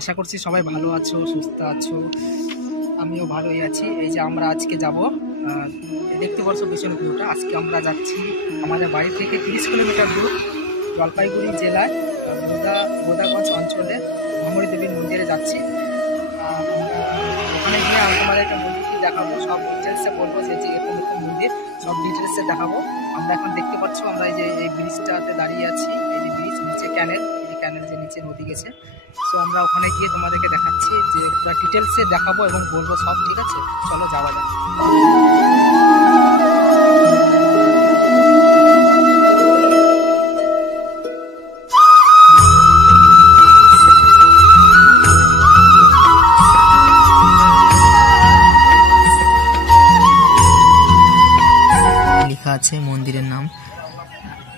আশা করছি সবাই ভালো আছো, সুস্থ আছো। আমিও ভালোই আছি। এই যে আমরা আজকে যাব, দেখতে পাচ্ছ পেছনে ভিউটা। আজকে আমরা যাচ্ছি আমাদের বাড়ি থেকে 30 কিলোমিটার দূর, জলপাইগুড়ি জেলায় বোদাগঞ্জ অঞ্চলে ভ্রমরী দেবীর মন্দিরে যাচ্ছি। ওখানে গিয়ে আমি তোমাদেরকে মন্দিরটি দেখাবো, সব ডিটেলসে বলবো যে এরকম এরকম মন্দির, সব ডিটেলসে দেখাবো। আমরা এখন দেখতে পাচ্ছ আমরা এই ব্রিজটাতে দাঁড়িয়ে আছি। এই যে ব্রিজ, নিচে ক্যানেল, এই ক্যানেল যে নিচে নদী গেছে। সো আমরা ওখানে গিয়ে তোমাদেরকে দেখাচ্ছি, যে পুরো ডিটেলসে দেখাবো এবং বলবো সব। ঠিক আছে, চলো যাওয়া যাক। লেখা আছে মন্দিরের নাম।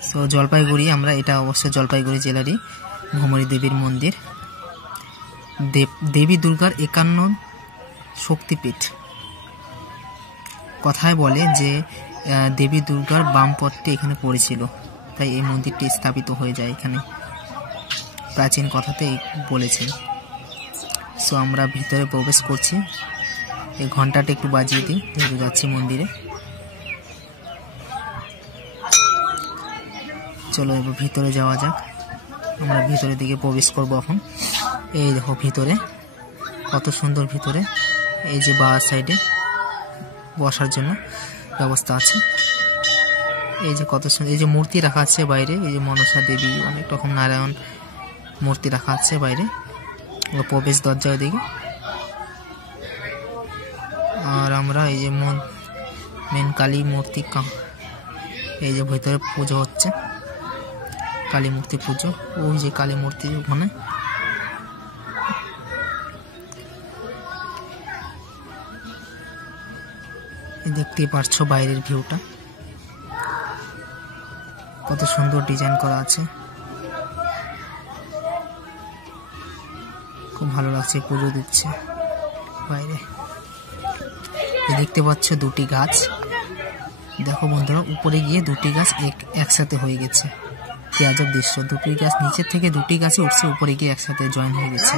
সো জলপাইগুড়ি, আমরা এটা অবশ্যই জলপাইগুড়ি জেলারই ভ্রমরী দেবীর মন্দির। দেবী দুর্গার 51 শক্তিপীঠ। কথায় বলে যে দেবী দুর্গার বাম পথটি এখানে পড়েছিল, তাই এই মন্দিরটি স্থাপিত হয়ে যায় এখানে, প্রাচীন কথাতে বলেছে। সো আমরা ভিতরে প্রবেশ করছি। এই ঘন্টাটা একটু বাজিয়ে দিই, যেহেতু যাচ্ছি মন্দিরে। চলো এবার ভিতরে যাওয়া যাক। আমরা ভিতরের দিকে প্রবেশ করব এখন। এই দেখো ভিতরে কত সুন্দর। ভিতরে এই যে বাঁ সাইডে বসার জন্য ব্যবস্থা আছে। এই যে কত সুন্দর, এই যে মূর্তি রাখা আছে বাইরে, এই যে মনসা দেবী, অনেক রকম নারায়ণ মূর্তি রাখা আছে বাইরে প্রবেশ দরজার দিকে। আর আমরা এই যে মেন কালী মূর্তি, এই যে ভিতরে পুজো হচ্ছে, কালী মূর্তি পুজো। ওই যে কালী মূর্তি ওখানে। দেখতেই পারছো বাইরের ভিউটা, কত সুন্দর ডিজাইন করা আছে, খুব ভালো লাগছে। পুজো দিচ্ছে বাইরে। দেখতে পাচ্ছ দুটি গাছ। দেখো বন্ধুরা, উপরে গিয়ে দুটি গাছ একসাথে হয়ে গেছে। কি আজব দৃশ্য, দুটি গাছ নিচের থেকে দুটি গাছে উঠছে, উপরে গিয়ে একসাথে জয়েন হয়ে গেছে।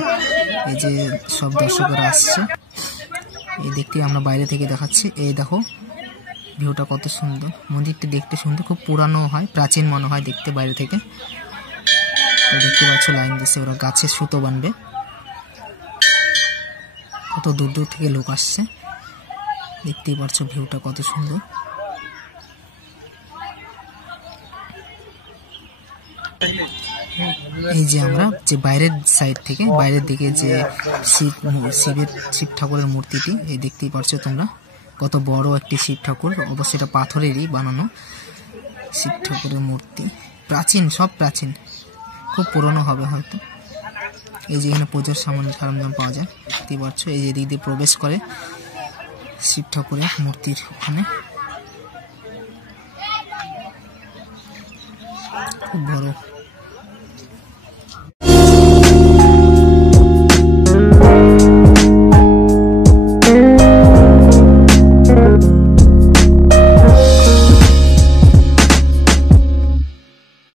এই যে সব দর্শকরা আসছে, এই দেখতে আমরা বাইরে থেকে দেখাচ্ছি। এই দেখো ভিউটা কত সুন্দর। মন্দিরটি দেখতে সুন্দর, খুব পুরানো হয়, প্রাচীন মনে হয় দেখতে বাইরে থেকে। তো দেখতে পাচ্ছ লাইন দিচ্ছে, ওরা গাছের সুতো বানবে। কত দূর দূর থেকে লোক আসছে, দেখতেই পাচ্ছ ভিউটা কত সুন্দর। এই যে আমরা যে বাইরের সাইড থেকে, বাইরের দিকে যে শিব ঠাকুরের মূর্তিটি, এই দেখতেই পারছো তোমরা, কত বড় একটি শিব ঠাকুর। অবশ্যই এটা পাথরেরই বানানো শিব ঠাকুরের মূর্তি, প্রাচীন, সব প্রাচীন, খুব পুরনো হবে হয়তো। এই যে এখানে পুজোর সরঞ্জাম পাওয়া যায়, দেখতেই পাচ্ছ। এই যে দিক দিয়ে প্রবেশ করে শিব ঠাকুরের মূর্তির ওখানে, খুব বড়।